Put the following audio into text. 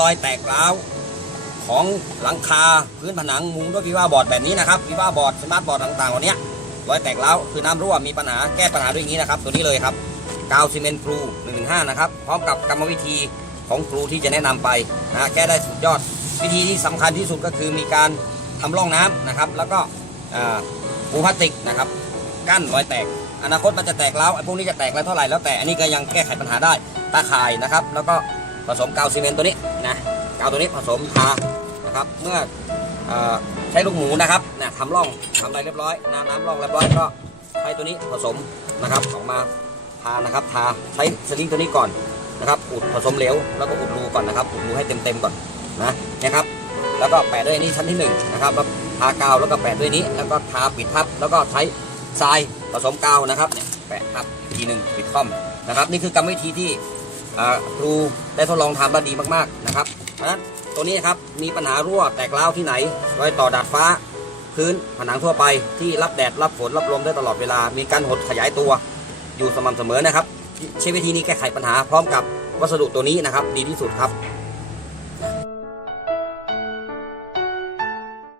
รอยแตกร้าวของหลังคาพื้นผนังมุงด้วยวิว่าบอร์ดแบบนี้นะครับวิว่าบอร์ดสมาร์ทบอร์ดต่างๆเหล่านี้รอยแตกร้าวคือน้ำรั่วมีปัญหาแก้ปัญหาด้วยอย่างนี้นะครับ ตัวนี้เลยครับกาวซีเมนต์ครู115 นะครับ พร้อมกับกรรมวิธีของครูที่จะแนะนำไปนะแก้ได้สุดยอดวิธีที่สำคัญที่สุดก็คือมีการทำร่องน้ำนะครับ แล้วก็อ่าปูพลาสติกนะครับกั้นรอยแตก อนาคตมันจะแตกแล้วไอ้พวกนี้จะแตกแล้วเท่าไหร่แล้วแต่อันนี้ก็ยังแก้ไขปัญหาได้ตาข่ายนะครับ แล้วก็ ผสมกาวซีเมนต์ตัวนี้นะกาวตัวนี้ผสมทานะครับเมื่ออใช้ลูกหมูนะครับนะทำร่องทำอะไรเรียบร้อยน้ำน้ำร่องเรียบร้อยก็ใช้ตัวนี้ผสมนะครับออกมาทานะครับทาใช้สลิงตัวนี้ก่อนนะครับอุดผสมเหลวแล้วก็อุดรูก่อนนะครับอุดรูให้เต็มๆก่อนนะนะครับแล้วก็แปะด้วยนี้ชั้นที่หนึ่งนะครับแล้วทากาวแล้วก็แปะด้วยนี้ แล้วก็ทาปิดทับ แล้วก็ใช้ทรายผสมกาวนะครับเนี่ยแปะทับอีกทีหนึ่งปิดค่อมนะครับ นี่คือกรรมวิธีที่ ครูได้ทดลองทำแล้วดีมากๆนะครับเพราะฉะนั้นตัวนี้ครับมีปัญหารั่วแตกร้าวที่ไหนรอยต่อดาดฟ้า พื้นผนังทั่วไปที่รับแดดรับฝนรับลมได้ตลอดเวลา มีการหดขยายตัวอยู่สม่ำเสมอนะครับใช้วิธีนี้แก้ไขปัญหาพร้อมกับวัสดุตัวนี้นะครับ ดีที่สุดครับ